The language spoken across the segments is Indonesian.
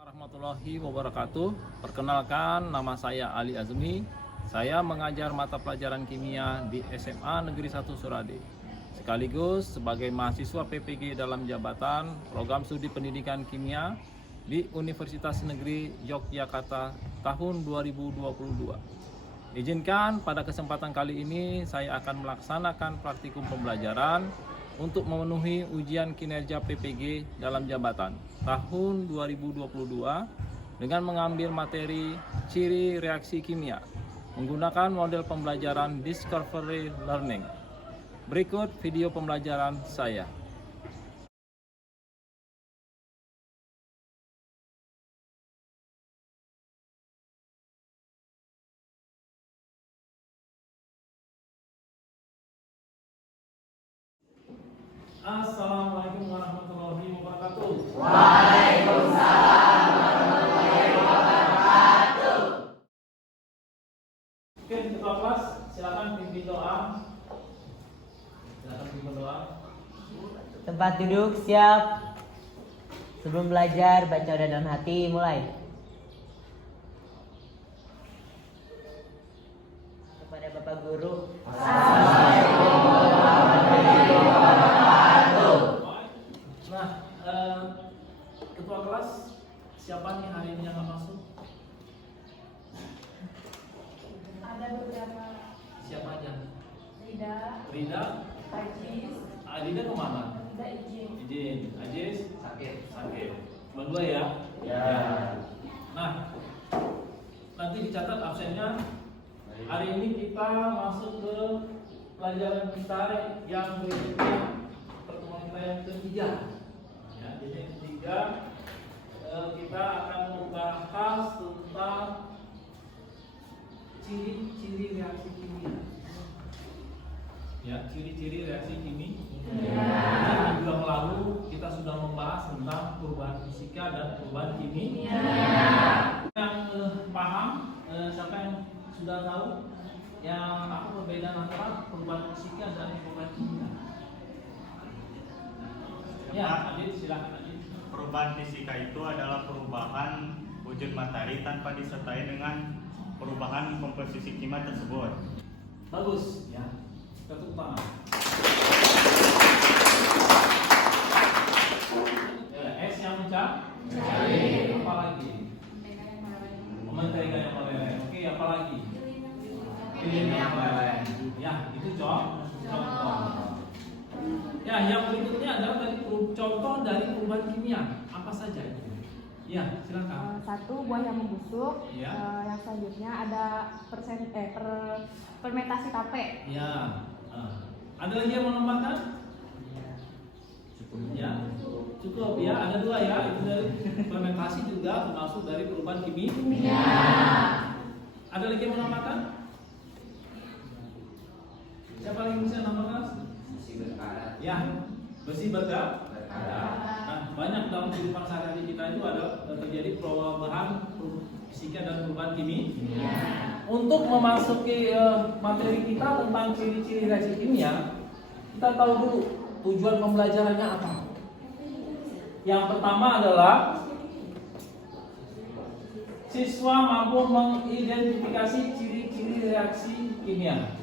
Warahmatullahi wabarakatuh. Perkenalkan, nama saya Ali Azmi. Saya mengajar mata pelajaran kimia di SMA Negeri 1 Surade. Sekaligus sebagai mahasiswa PPG dalam jabatan Program Studi Pendidikan Kimia di Universitas Negeri Yogyakarta tahun 2022. Izinkan pada kesempatan kali ini saya akan melaksanakan praktikum pembelajaran untuk memenuhi ujian kinerja PPG dalam jabatan tahun 2022 dengan mengambil materi ciri reaksi kimia menggunakan model pembelajaran Discovery Learning. Berikut video pembelajaran saya. Assalamualaikum warahmatullahi wabarakatuh. Waalaikumsalam warahmatullahi wabarakatuh. Oke, ketua kelas, silakan pimpin doa. Silakan pimpin doa. Tempat duduk siap. Sebelum belajar, baca doa dalam hati, mulai. Kepada Bapak Guru. Assalamualaikum warahmatullahi wabarakatuh. Nah, ketua kelas, siapa nih hari ini yang nggak masuk? Ada beberapa. Siapa aja? Rida, Ajis. Ajis, Adida kemana? Rida izin. Izin. Ajis sakit. Berdua ya? Ya. Nah, nanti dicatat absennya. Hari ini kita masuk ke pelajaran kita yang berikutnya, pertemuan kita yang ketiga. Ya, jadi yang ketiga kita akan membahas tentang ciri-ciri reaksi kimia. Ya, ciri-ciri reaksi kimia. Minggu yang lalu kita sudah membahas tentang perubahan fisika dan perubahan kimia. Yang paham, siapa yang sudah tahu yang apa perbedaan antara perubahan fisika dan perubahan kimia? Ya, Adit, silakan Adit. Perubahan fisika itu adalah perubahan wujud materi tanpa disertai dengan perubahan komposisi kimia tersebut. Bagus, ya. Tepuk tangan. Ya, S yang mencari. Apa lagi? Mentega yang meleleh. Oke, apa lagi? Lilin yang meleleh. Ya, itu contoh. Ya, yang berikutnya adalah tadi contoh dari perubahan kimia. Apa saja itu? Ya, silakan. Satu, buah yang membusuk. Ya. Yang selanjutnya ada fermentasi tape. Ya. Ada lagi yang mau menambahkan? Ya, cukup ya. Ada dua ya. Itu dari fermentasi juga termasuk dari perubahan kimia. Ada lagi yang mau menambahkan? Siapa yang bisa menambahkan? Ya, besi berkarat. Nah, banyak dalam kehidupan sehari-hari kita itu ada terjadi perubahan fisika dan perubahan kimia. Untuk memasuki materi kita tentang ciri-ciri reaksi kimia, kita tahu dulu tujuan pembelajarannya apa. Yang pertama adalah siswa mampu mengidentifikasi ciri-ciri reaksi kimia.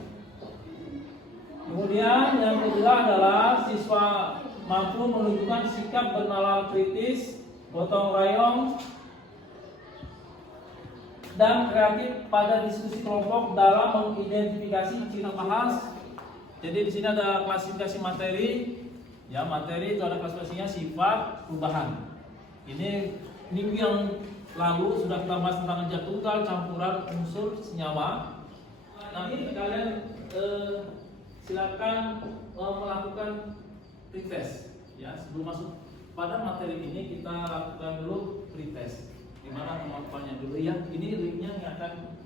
Kemudian yang kedua adalah siswa mampu menunjukkan sikap bernalar kritis, gotong royong, dan kreatif pada diskusi kelompok dalam mengidentifikasi ciri khas. Jadi di sini ada klasifikasi materi. Ya, materi itu ada klasifikasinya sifat, perubahan. Ini minggu yang lalu sudah kita bahas tentang energi tunggal, campuran unsur senyawa. Nanti kalian silakan melakukan pretest. Ya, sebelum masuk pada materi ini kita lakukan dulu pretest. Di mana kemampuannya dulu ya. Ini linknya yang akan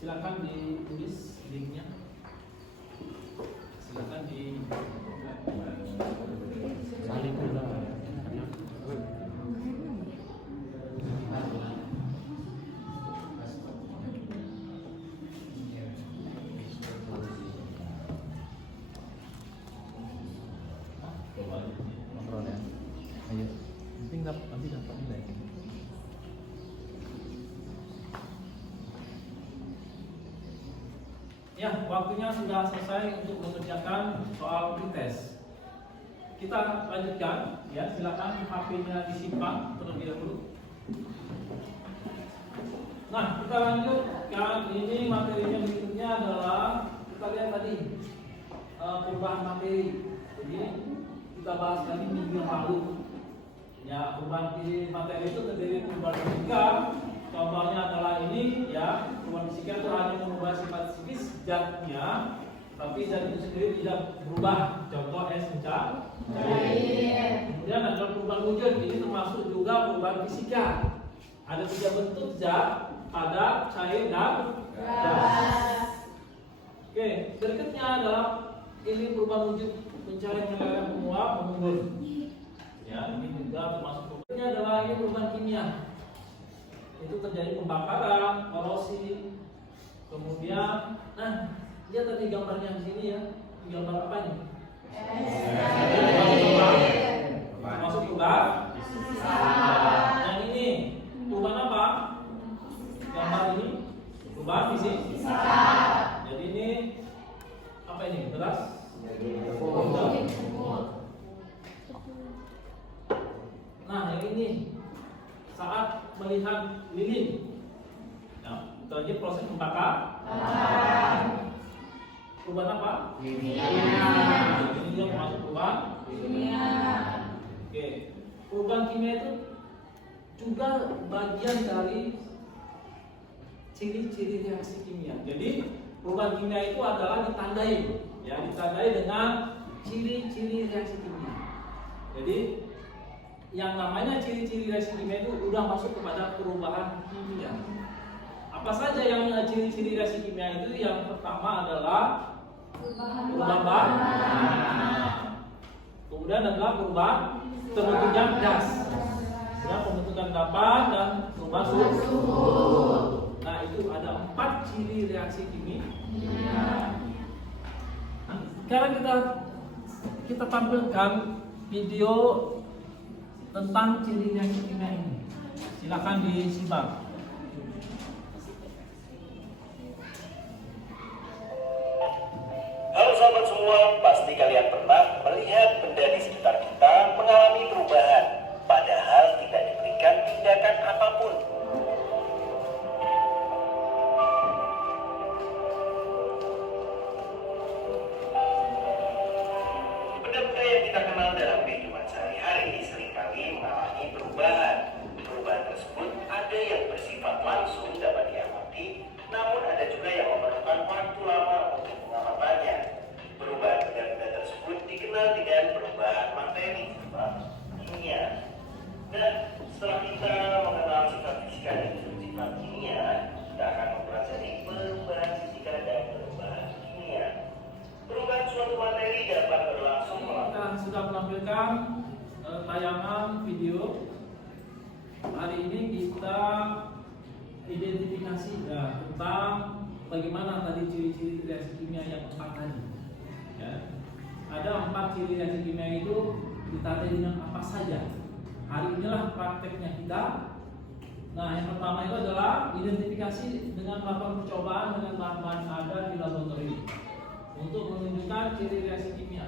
silakan ditulis linknya. Silakan di saling kontrol ya. Ayo, nanti dapat nilai. Ya, waktunya sudah selesai untuk mengerjakan soal pretest. Kita lanjutkan, ya. Silakan HP-nya disimpan terlebih dahulu. Nah, kita lanjutkan. Ini materinya berikutnya adalah kita lihat tadi perubahan materi. Jadi kita bahas tadi minggu yang lalu. Ya, perubahan materi itu terdiri perubahan fisika. Contohnya adalah ini, ya. Perubahan fisika itu hanya mengubah sifat psikis zatnya, tapi zat itu sendiri tidak berubah. Contoh es cair. Kemudian ada perubahan wujud. Ini termasuk juga perubahan fisika. Ada 3 bentuk zat, padat, cair, dan gas. Oke, berikutnya adalah ini perubahan wujud mencari, meleleh, menguap, mengembun. Ya, ini juga termasuk. Berikutnya adalah ini perubahan kimia. Itu terjadi pembakaran, korosi, kemudian, nah, lihat tadi gambarnya di sini ya, gambar apa ini? Termasuk perubahan. Yang ini perubahan apa? Gambar ini perubahan fisik. Jadi ini apa ini? Beras? Nah, yang ini saat melihat lilin. Nah, itu aja proses pembakaran. Perubahan apa? Kimia. Ini juga termasuk perubahan kimia. Oke, perubahan kimia itu juga bagian dari ciri-ciri reaksi kimia. Jadi perubahan kimia itu adalah ditandai, ya, ditandai dengan ciri-ciri reaksi kimia. Jadi yang namanya ciri-ciri reaksi kimia itu udah masuk kepada perubahan kimia. Apa saja yang ciri-ciri reaksi kimia itu? Yang pertama adalah perubahan bahan. Kemudian adalah perubahan terbentuknya gas. Kemudian pembentukan endapan dan perubahan suhu. Nah, itu ada 4 ciri reaksi kimia. Nah, sekarang kita tampilkan video tentang ciri reaksi kimia ini. Silakan disimak. Halo sahabat semua, pasti kalian pernah melihat benda di sekitar kita mengalami perubahan, padahal tidak diberikan tindakan apapun. Benda-benda yang kita kenal dalam kehidupan sehari-hari seringkali mengalami perubahan. Perubahan tersebut ada yang bersifat langsung dapat diamati, namun ada juga yang memerlukan waktu lama untuk pengamatannya. Perubahan benda-benda tersebut dikenal dengan perubahan materi sifat kimia. Dan setelah kita mengenal sifat fisika dan sifat kimia, kita akan mempelajari perubahan fisika dan perubahan kimia. Perubahan suatu materi dapat berlangsung Kita sudah menampilkan tayangan video. Hari ini kita identifikasi tentang bagaimana tadi ciri-ciri reaksi kimia yang 4 tadi. Ya. Ada 4 ciri reaksi kimia itu ditandai dengan apa saja. Hari inilah prakteknya kita. Nah, yang pertama itu adalah identifikasi dengan melakukan percobaan dengan bahan-bahan ada di laboratorium untuk menunjukkan ciri reaksi kimia.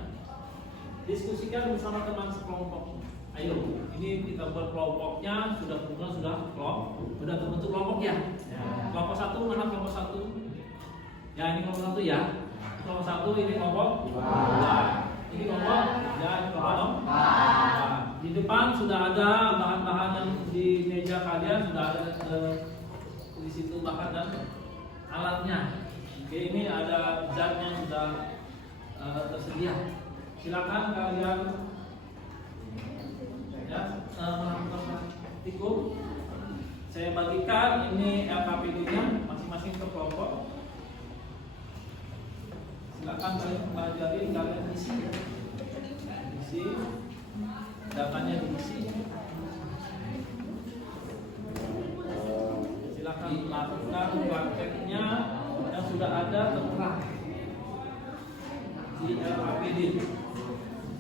Diskusikan bersama teman sekelompok. Ayo, ini kita buat kelompoknya, sudah terbentuk kelompok ya. Kelompok 1 mana kelompok 1? Ya, ini kelompok 1 ya. Kelompok 1 ini kelompok 2. Ini kelompok ya, ini kelompok 4. Di depan sudah ada bahan-bahan yang di meja kalian, sudah ada di situ bahan dan alatnya. Oke, ini ada zatnya sudah tersedia. silakan kalian ya melakukan praktikum. Saya bagikan ini LKPD-nya masing-masing per kelompok. Silakan kalian pelajari, kalian isi datanya diisi. Silakan lakukan prakteknya yang sudah ada tertera di LKPD.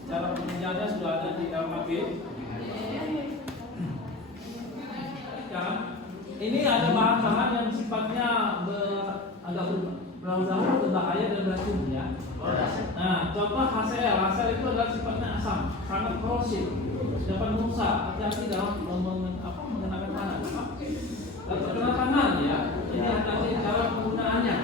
Cara pengerjaannya sudah ada di LKPD. Ya, ini ada bahan-bahan yang sifatnya agak berbahaya dan beracun ya. Nah, contoh HCl itu adalah sifatnya asam, sangat korosif, dapat merusak. Hati-hati dalam mengenakan tangan. Terkena tangan ya. Ini hati-hati cara penggunaannya.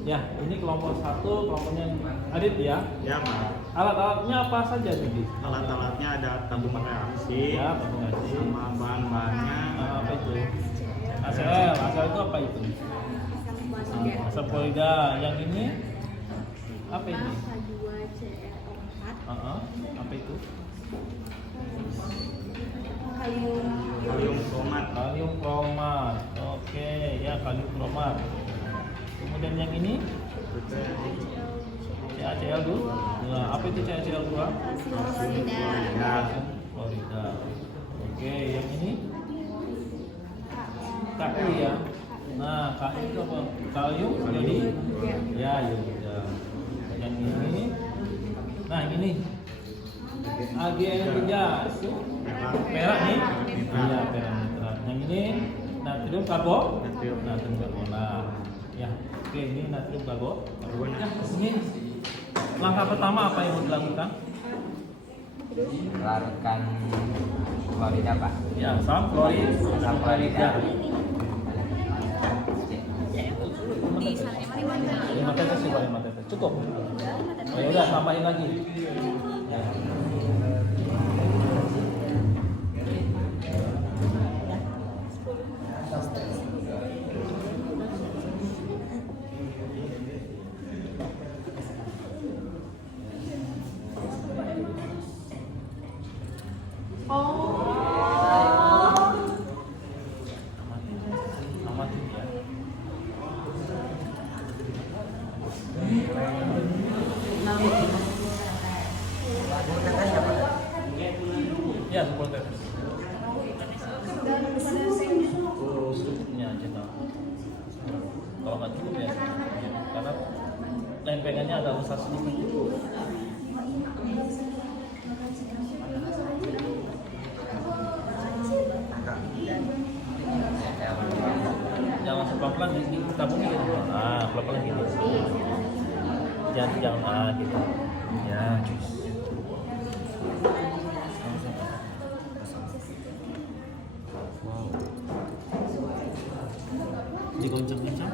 Ya, ini kelompok 1, kelompoknya Adit ya. Ya, Mas. Alat-alatnya apa saja Didi? Alat-alatnya ada tabung reaksi, Ya, tabung reaksi. sama bahan-bahannya. Apa itu? HCl itu apa itu? Asam klorida. Yang ini apa ini? Apa itu? Kalium kromat. Kalium kromat. Oke, ya kalium kromat. Kemudian yang ini CaCl dulu. Nah, apa itu CaCl dua? Ya, Klorida. Oke, yang ini Ki ya. Nah, Ki itu apa? Kalium jadi ya ya. Yang ini, nah yang ini AgN3 itu perak nih. Iya, perak nitrat. Yang ini natrium karbonat. Ya, oke ini natrium karbonat. Ya, ini langkah pertama apa yang mau dilakukan? Larutkan klorida Pak. Ya, asam klorida. Lima tetes sih, 5 tetes. Cukup. Oh, ya udah tambahin lagi. Ya. Amatin ya. Ya, 10 tetes. Secukupnya aja kalau nggak cukup ya, karena lempengannya agak besar sedikit. Jangan pelan-pelan di tabungnya gitu. Nah, pelan-pelan gitu. Jangan gitu. Ya. Wow. Digoncang-goncang.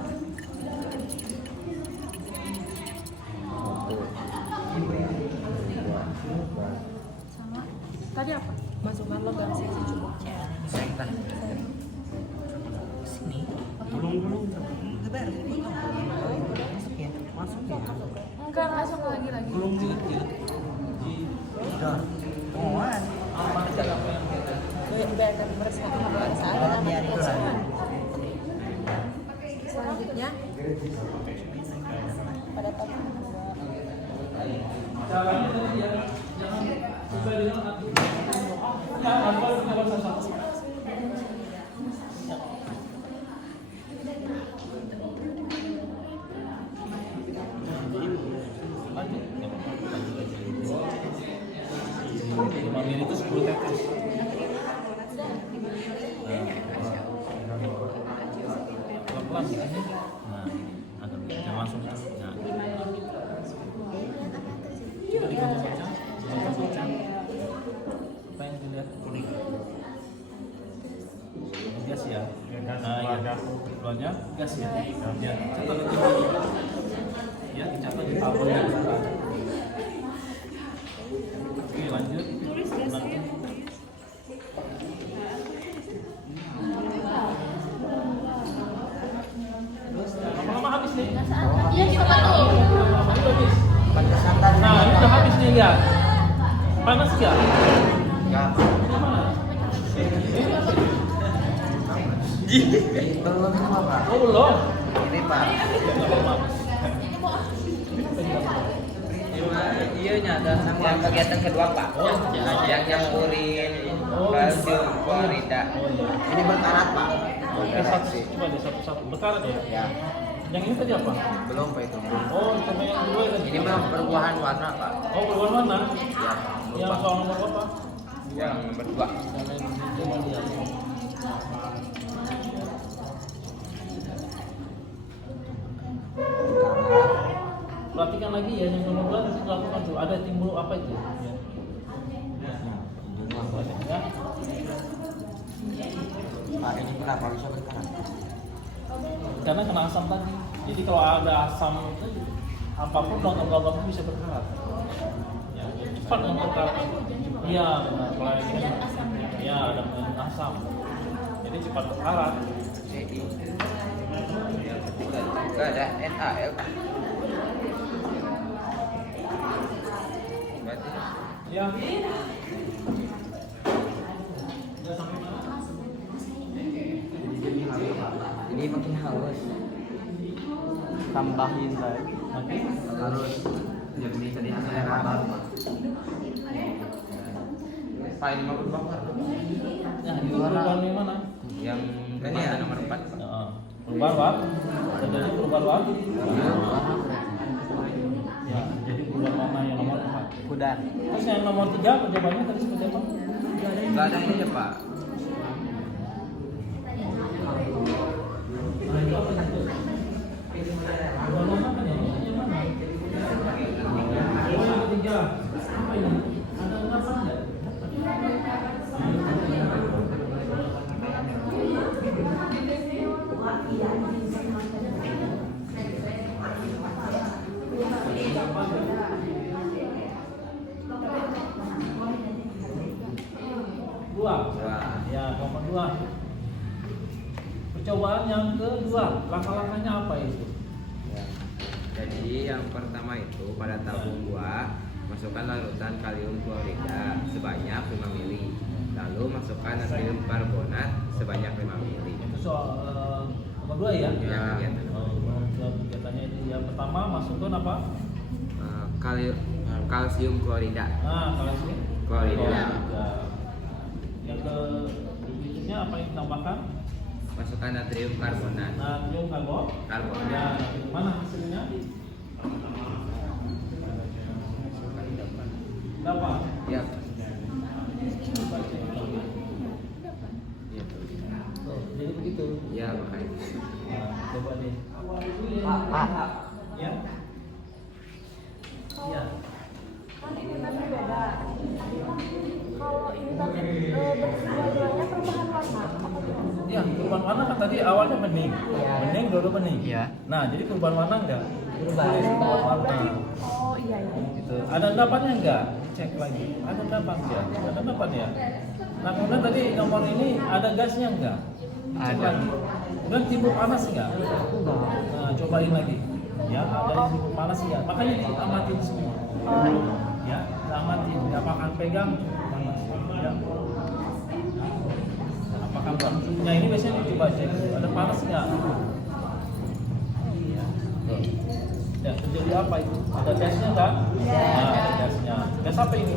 Sama tadi apa? Masukkan logam secukupnya. Sini. belum. Masuk ya. Enggak, masuk lagi. Belum Sudah. Muat. Biarkan bersama Oh, biar itu lah. Selanjutnya pada tahap Caranya tadi ya, jangan sesuai dengan aturan. Ya, apa yang satu. Lanjut. 5 mili itu 10 tetes. Pelan-pelan di sini. Nah, agak jangan langsung. Nah, kita digoncang-goncang. Apa yang dilihat? Kuning. Gas ya. Nah, ya. Keluarnya gas ya. Ya, catat aja. Ya, dicatat di tabelnya. Oke, lanjut. Lama-lama habis nih. nggak? Panas nggak? Enggak. Belum ini Pak. Oh belum. Ini Pak. Iya ada yang kegiatan kedua Pak. Oh, yang urin, Oh, kalsium, klorida. Ini berkarat Pak. Coba deh satu-satu. Berkarat ya? Ya, Yang ini tadi apa? belum Pak itu. Oh, sama yang kedua tadi. Ini mah perubahan warna Pak. Oh, berwarna mana? Ya, Yang lupa. soal nomor berapa? Yang nomor 2. Coba lihat. Perhatikan lagi ya, yang nomor 2 nanti lakukan tuh. Ada timbul apa itu? Ya. Ya. Pak, ini kenapa bisa berkarat? Karena kena asam tadi. Jadi kalau ada asam itu, apapun logam-logam itu bisa berkarat. Ya, cepat dengan berkarat. Iya, benar. Kalau yang ini, ya ada mengandung asam. Jadi cepat berkarat. CI. Yang ketiga juga ada NaL. Berarti Ya. ini makin halus. Tambahin lagi. Oke. Harus jadi tadi akselerator. Pak, ini mau berubah warna. Ya, itu perubahan yang mana? Yang ini ya nomor 4. Heeh. Perubahan warna. Terjadi perubahan warna. Ya, jadi perubahan warna yang nomor 4. Pudar. Terus yang nomor 3 jawabannya tadi seperti apa? Enggak ada ini ya Pak. Dua. Ya, nomor 2. Percobaan yang kedua, langkah-langkahnya apa itu? Ya. Jadi yang pertama itu pada tabung 2 masukkan larutan kalium klorida sebanyak 5 mili. Lalu masukkan natrium karbonat sebanyak 5 mili. Itu soal nomor 2 ya? Ya, kegiatan. Oh, nomor 2 kegiatannya itu yang pertama masukkan apa? Kalsium klorida. Nah, kalau sini Klorida. Yang berikutnya apa yang ditambahkan? Masukkan natrium karbonat. Natrium karbonat. Karbonat. Ya, mana hasilnya? Dapat. Ya. Tuh, jadi begitu. Ya, makanya. Nah, coba deh. Pak. Ya. Ya. Kan ini tadi beda. Kalau ini tadi dua-duanya perubahan warna. Apa gimana? Ya, perubahan warna kan tadi awalnya bening. Iya. Bening, dulu bening. Iya. Nah, jadi perubahan warna enggak? Berubah. Perubahan warna. Berarti, oh iya iya. Gitu. Ada endapannya enggak? Cek lagi. Ada endapan ya? Ada endapan ya? Nah, kemudian tadi nomor ini ada gasnya enggak? Cek Ada. lagi. Kemudian timbul panas enggak? Nah, cobain lagi. Ya, ada yang timbul panas enggak? Makanya diamatin semua. Ya, diamatin. Enggak makan pegang panas. Ya. Apakah nah ini biasanya coba cek ada panas nggak? Ya, terjadi apa itu? Ada gasnya kan? Nah, ada gasnya. Gas apa ini?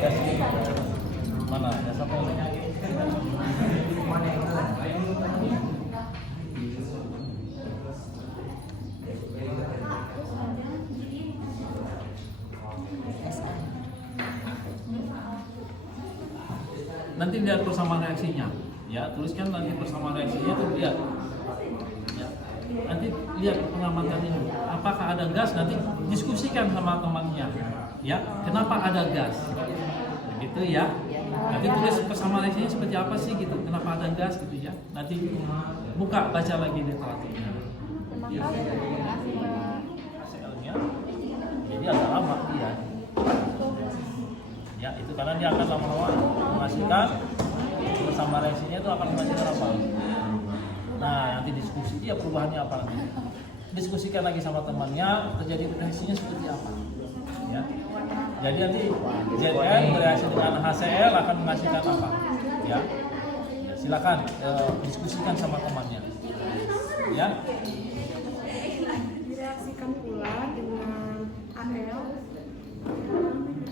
Gas ini. Mana? Gas apa ini? Nanti lihat persamaan reaksinya, ya tuliskan nanti persamaan reaksinya tuh lihat. Ya. Nanti lihat pengamatannya dulu. Apakah ada gas? Nanti diskusikan sama temannya. Ya, kenapa ada gas? Begitu ya. Nanti tulis persamaan reaksinya seperti apa sih gitu. Kenapa ada gas gitu ya. Nanti buka baca lagi literaturnya. Ya. Hasilnya. Jadi agak lama ya. Ya, itu karena dia akan lama-lama menghasilkan bersama reaksinya itu akan menghasilkan apa? Nah, nanti diskusi dia perubahannya apa nanti. Diskusikan lagi sama temannya, terjadi reaksinya seperti apa. Ya. Jadi nanti ZN bereaksi dengan HCl akan menghasilkan apa? Ya. Ya, silakan diskusikan sama temannya. Ya. Direaksikan pula dengan AL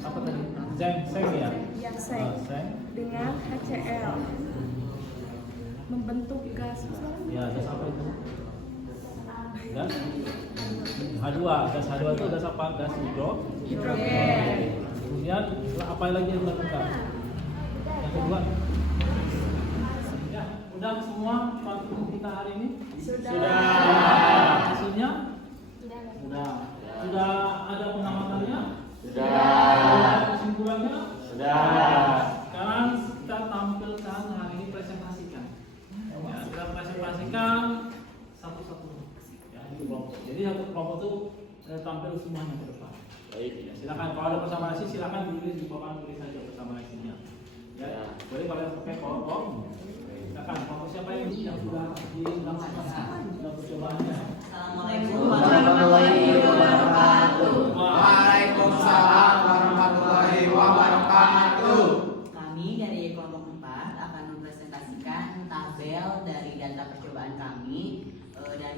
Apa tadi? Seng ya. yang seng Seng. dengan HCl membentuk gas. Ya, gas apa itu? Gas H2. Gas H2 itu gas apa? Gas hidrogen. Kemudian apa lagi yang dilakukan? Yang kedua. Ya, udah semua materi kita hari ini? Sudah. Hasilnya? Sudah. Sudah ada pengamatannya? Sudah. Kesimpulannya? Sudah. Sekarang kita tampilkan hari ini presentasikan. Ya, kita presentasikan satu-satu. Ya, ini kelompok. Jadi satu kelompok itu tampil semuanya ke depan. Baik. Ya, silakan kalau ada presentasi silakan ditulis di papan tulis saja presentasinya. Ya, boleh kalian pakai PowerPoint. Silakan. Kelompok siapa yang sudah dilaksanakan sudah percobaannya? Assalamualaikum warahmatullahi wabarakatuh. Waalaikumsalam warahmatullahi wabarakatuh. Kami dari kelompok 4 akan mempresentasikan tabel dari data percobaan kami dan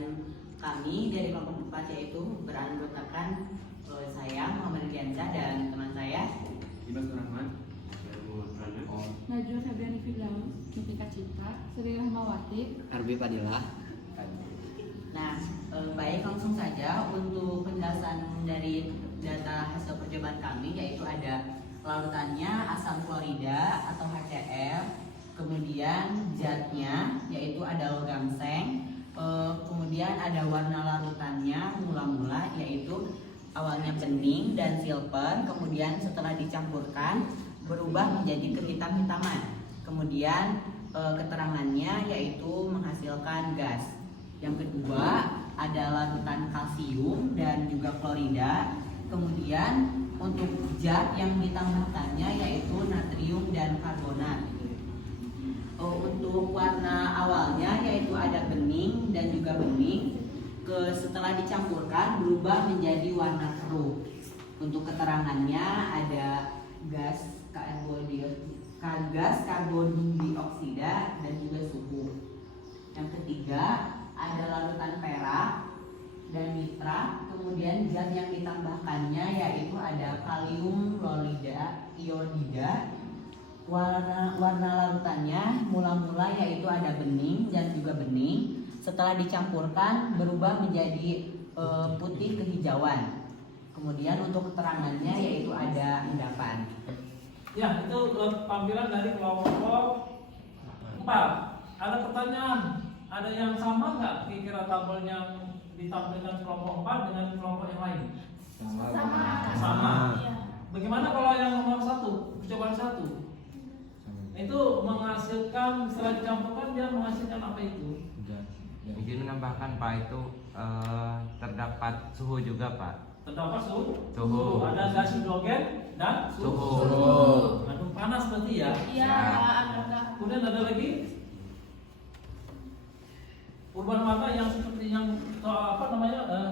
kami dari kelompok 4 yaitu beranggotakan saya Muhammad Diansyah dan teman saya Dimas Rahman. Najwa Febriani Firdaus, Mutika Cipta, Sri Rahmawati, Arbi Padilah. Nah, baik langsung saja untuk penjelasan dari data hasil percobaan kami yaitu ada larutannya asam klorida atau HCl, kemudian zatnya yaitu ada logam seng, kemudian ada warna larutannya mula-mula yaitu awalnya bening dan silver, kemudian setelah dicampurkan berubah menjadi kehitam-hitaman. Kemudian keterangannya yaitu menghasilkan gas. Yang kedua ada larutan kalsium dan juga klorida. Kemudian untuk zat yang ditambahkannya yaitu natrium dan karbonat. Untuk warna awalnya yaitu ada bening dan juga bening. Setelah dicampurkan berubah menjadi warna keruh. Untuk keterangannya ada gas karbon dioksida dan juga suhu. Yang ketiga ada larutan perak dan nitrat. Kemudian zat yang ditambahkannya yaitu ada kalium iodida. Warna larutannya mula-mula yaitu ada bening dan juga bening. Setelah dicampurkan berubah menjadi putih kehijauan. Kemudian untuk keterangannya yaitu ada endapan. Ya, itu tampilan dari kelompok 4. Ada pertanyaan? Ada yang sama nggak kira-kira tabel yang ditampilkan kelompok 4 dengan kelompok yang lain? Sama. Bagaimana kalau yang nomor 1, percobaan 1? Itu menghasilkan, setelah dicampurkan dia menghasilkan apa itu? Izin menambahkan Pak, itu terdapat suhu juga Pak. Terdapat Suhu. Ada gas hidrogen dan Suhu. Aduh, panas berarti ya? Iya, Kemudian ada lagi perubahan warna yang seperti yang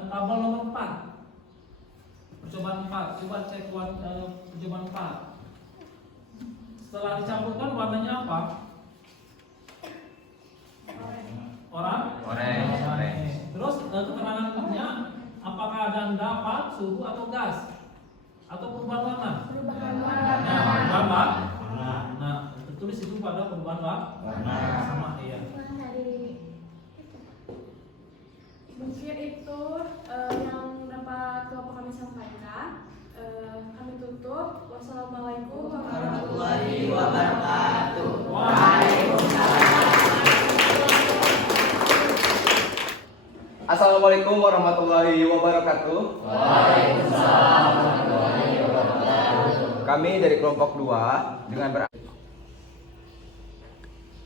tabel nomor 4. Percobaan 4. Coba cek percobaan 4. Setelah dicampurkan warnanya apa? Oranye. Terus keterangannya apakah ada endapan, suhu atau gas? Atau perubahan warna? perubahan Nah, warna. Nah, tertulis itu pada perubahan warna. Sama iya. Mungkin itu yang dapat kelompok kami sampaikan. Kami tutup. Wassalamualaikum warahmatullahi wabarakatuh. Assalamualaikum warahmatullahi wabarakatuh. Kami dari kelompok 2 dengan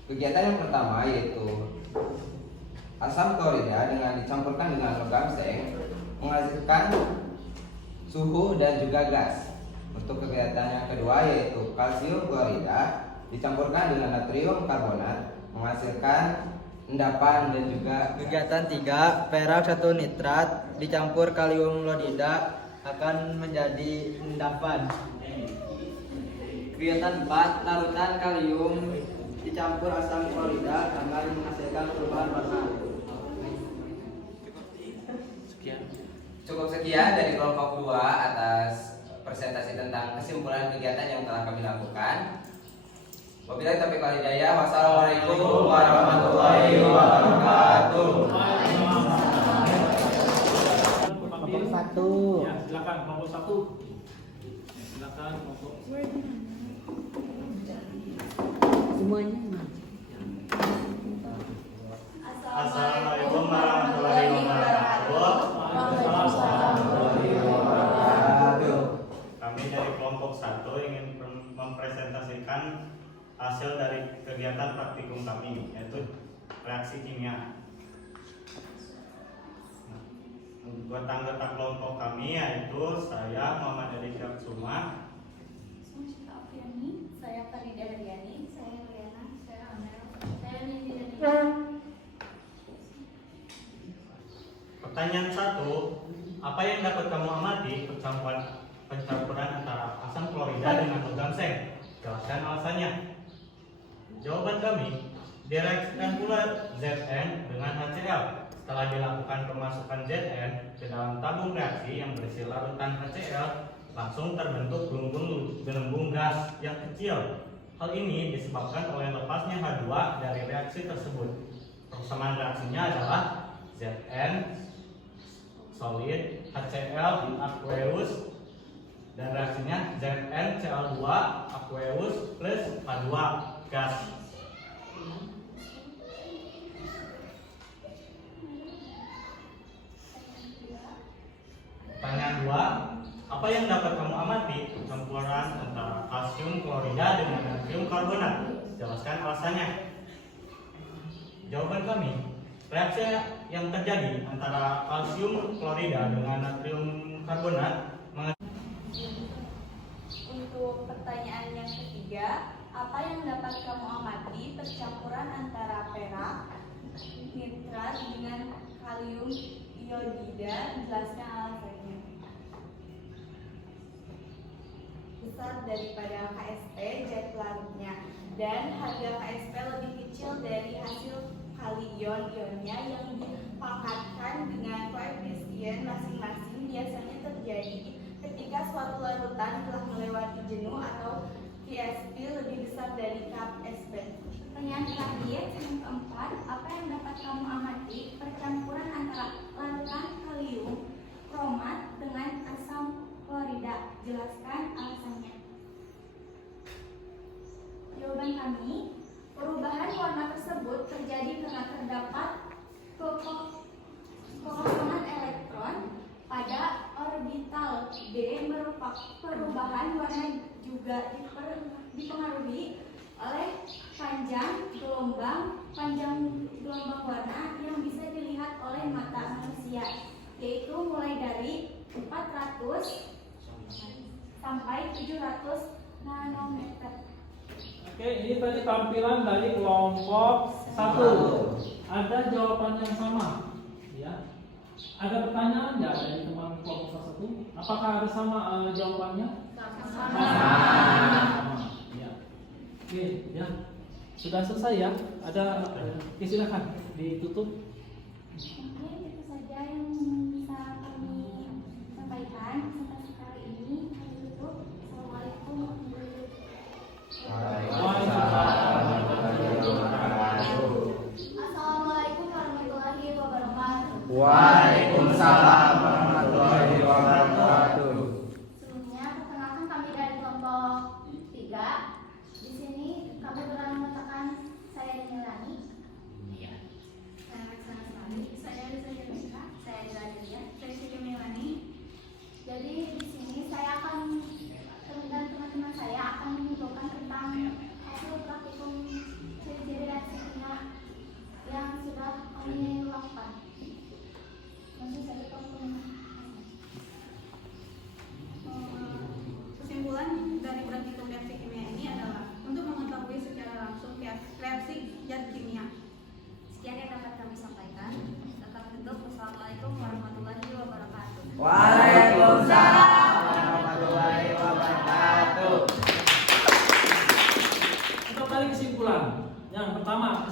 kegiatan yang pertama yaitu asam klorida dengan dicampurkan dengan logam seng menghasilkan suhu dan juga gas. Untuk kegiatan yang kedua yaitu kalsium klorida dicampurkan dengan natrium karbonat menghasilkan endapan dan juga kegiatan 3 perak 1 nitrat dicampur kalium klorida akan menjadi endapan. Kegiatan 4, larutan kalium dicampur asam klorida akan menghasilkan perubahan warna. Cukup sekian dari kelompok 2 atas presentasi tentang kesimpulan kegiatan yang telah kami lakukan. Wabillahi taufiq wal hidayah. Wassalamualaikum warahmatullahi wabarakatuh. Kelompok 1. Ya, silakan kelompok 1. Silakan kelompok. Semuanya. Assalamualaikum warahmatullahi wabarakatuh. Kami dari kelompok 1 ingin mempresentasikan hasil dari kegiatan praktikum kami, yaitu reaksi kimia. Buat anggota kelompok kami yaitu saya Muhammad Edi Suma, Saya Farida Haryani, saya Riana, saya Amel, saya Nindi. Pertanyaan 1, apa yang dapat kamu amati pencampuran antara asam klorida dengan logam seng? Jelaskan alasannya. Jawaban kami, direaksikan pula Zn dengan HCl. Setelah dilakukan pemasukan Zn ke dalam tabung reaksi yang berisi larutan HCl, langsung terbentuk gelembung gas yang kecil. Hal ini disebabkan oleh lepasnya H2 dari reaksi tersebut. Persamaan reaksinya adalah Zn solid HCl aqueous, dan reaksinya ZnCl2 aqueous plus H2 gas. Pertanyaan 2, apa yang dapat kamu amati campuran antara kalsium klorida dengan natrium karbonat? Jelaskan alasannya. Jawaban kami, reaksi yang terjadi antara kalsium klorida dengan natrium karbonat. Untuk pertanyaan yang ketiga, apa yang dapat kamu amati percampuran antara perak nitrat dengan kalium iodida? Jelaskan alasannya. Besar daripada KSP zat larutnya, dan harga KSP lebih kecil dari hasil kali ion-ionnya yang dipakatkan dengan koefisien masing-masing. Biasanya terjadi ketika suatu larutan telah melewati jenuh atau KSP lebih besar dari KSP. Pertanyaan terakhir, yang keempat, apa yang dapat kamu amati percampuran antara larutan kalium kromat dengan asam klorida? Jelaskan alasannya. Jawaban kami, perubahan warna tersebut terjadi karena terdapat kekosongan elektron pada orbital D. Merupakan perubahan warna juga dipengaruhi oleh panjang gelombang warna yang bisa dilihat oleh mata manusia, yaitu mulai dari 400 sampai 700 nanometer. Oke, ini tadi tampilan dari kelompok 1. Ada jawaban yang sama, ya. Ada pertanyaan nggak dari teman kelompok 1? Apakah ada sama jawabannya? Sama. Ya. Oke, ya. Sudah selesai ya? Ada silakan ditutup. Oke, itu saja yang bisa kami sampaikan. Sampai kali ini kami tutup. Assalamualaikum warahmatullahi wabarakatuh. Waalaikumsalam warahmatullahi wabarakatuh. Sebelumnya, perkenalkan kami dari kelompok 3. Di sini kami telah mengatakan saya Nilani. Saya Reksana Sari. Saya Risa Jamika. Saya Diladia. Saya Siti Milani. Jadi di sini saya akan dan teman-teman saya akan menunjukkan tentang hasil praktikum ciri-ciri reaksi kimia yang sudah kami lakukan. Langsung saja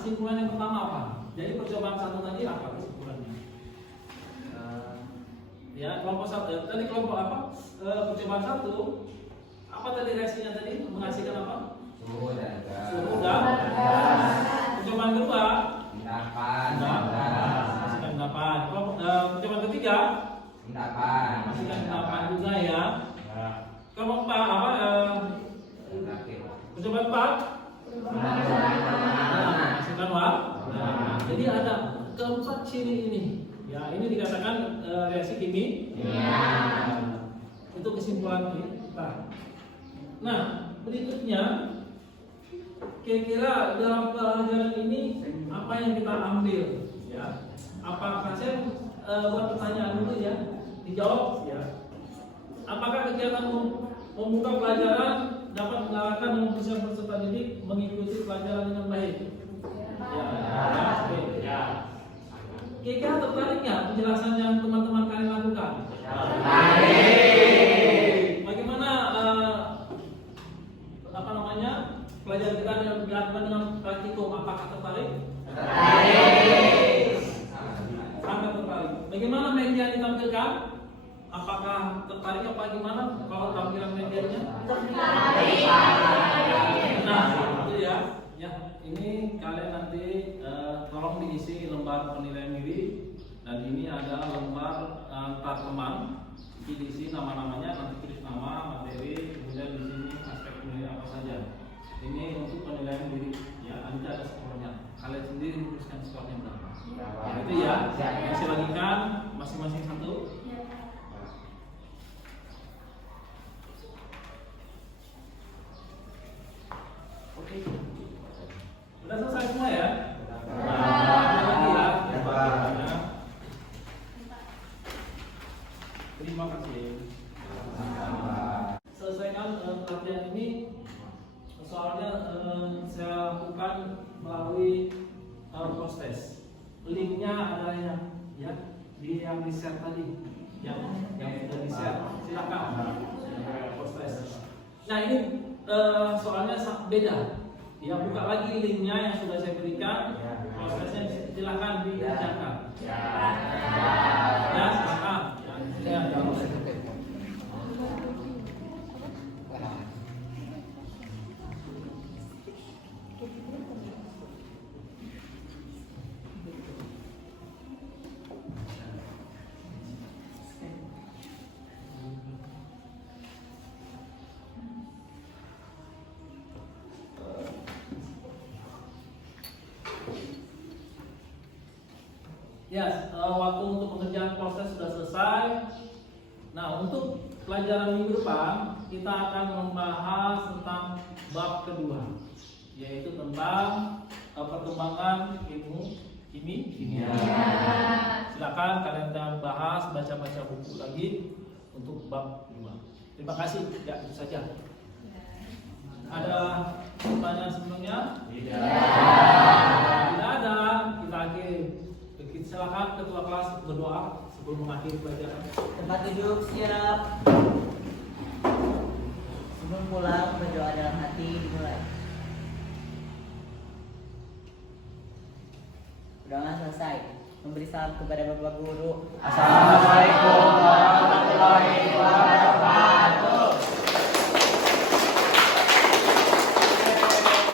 kesimpulan yang pertama apa? Jadi percobaan 1 tadi apa kesimpulannya? Ya, kelompok 1 tadi kelompok apa? Percobaan 1 apa tadi reaksinya tadi? Menghasilkan apa? Suhu dan gas. Suhu dan gas. Percobaan kedua Endapan. menghasilkan endapan. Kelompok percobaan ketiga Endapan. menghasilkan endapan juga ya. Ya. Kelompok 4 apa? Percobaan 4 menghasilkan warna. Nah, jadi ada keempat ciri ini. Ya, ini dikatakan reaksi kimia. Itu kesimpulan kita. Nah, berikutnya kira-kira dalam pelajaran ini apa yang kita ambil? Ya, apakah saya buat pertanyaan dulu ya, dijawab ya. Apakah kegiatan membuka pelajaran dapat mengarahkan dan mempersiapkan peserta didik mengikuti pelajaran dengan baik? Ya, oke. Ya. Kira-kira tertarik nggak penjelasan yang teman-teman kalian lakukan? Bagaimana apa namanya pelajaran kita yang dilakukan dengan praktikum? Apakah tertarik? Sangat tertarik. Bagaimana media yang ditampilkan? Apakah tertarik apa gimana kalau tampilan medianya? Nah, itu ya. Ya, ini kalian nanti tolong diisi lembar penilaian diri, dan ini adalah lembar antar teman. Diisi nama-namanya, nanti tulis nama, materi, kemudian di sini aspek penilaian apa saja. Ini untuk penilaian diri. Ya, nanti ada skornya. Kalian sendiri tuliskan skornya berapa. Ya, itu ya. Saya bagikan masing-masing satu. Oke. Sudah selesai semua ya? Nah, lagi ya. Ya. Terima kasih. Selesaikan pelatihan ini. Soalnya saya lakukan melalui proses. Linknya ada ya di yang di share tadi, yang sudah di share. Silakan proses. Nah ini soalnya beda. Ya, buka lagi linknya yang sudah saya berikan. Prosesnya silakan dikerjakan. Ya, silakan. Ya, ya, waktu untuk pengerjaan proses sudah selesai. Nah, untuk pelajaran minggu depan kita akan membahas tentang bab kedua, yaitu tentang perkembangan ilmu kimia. Silakan kalian jangan bahas, baca-baca buku lagi untuk bab kedua. Terima kasih. Ya, itu saja. Ada pertanyaan sebelumnya? Tidak ada. Kita akhiri. Silakan ketua kelas berdoa sebelum mengakhiri pelajaran. Tempat duduk siap. Sebelum pulang berdoa dalam hati dimulai. Doa selesai. Memberi salam kepada Bapak Guru. Assalamualaikum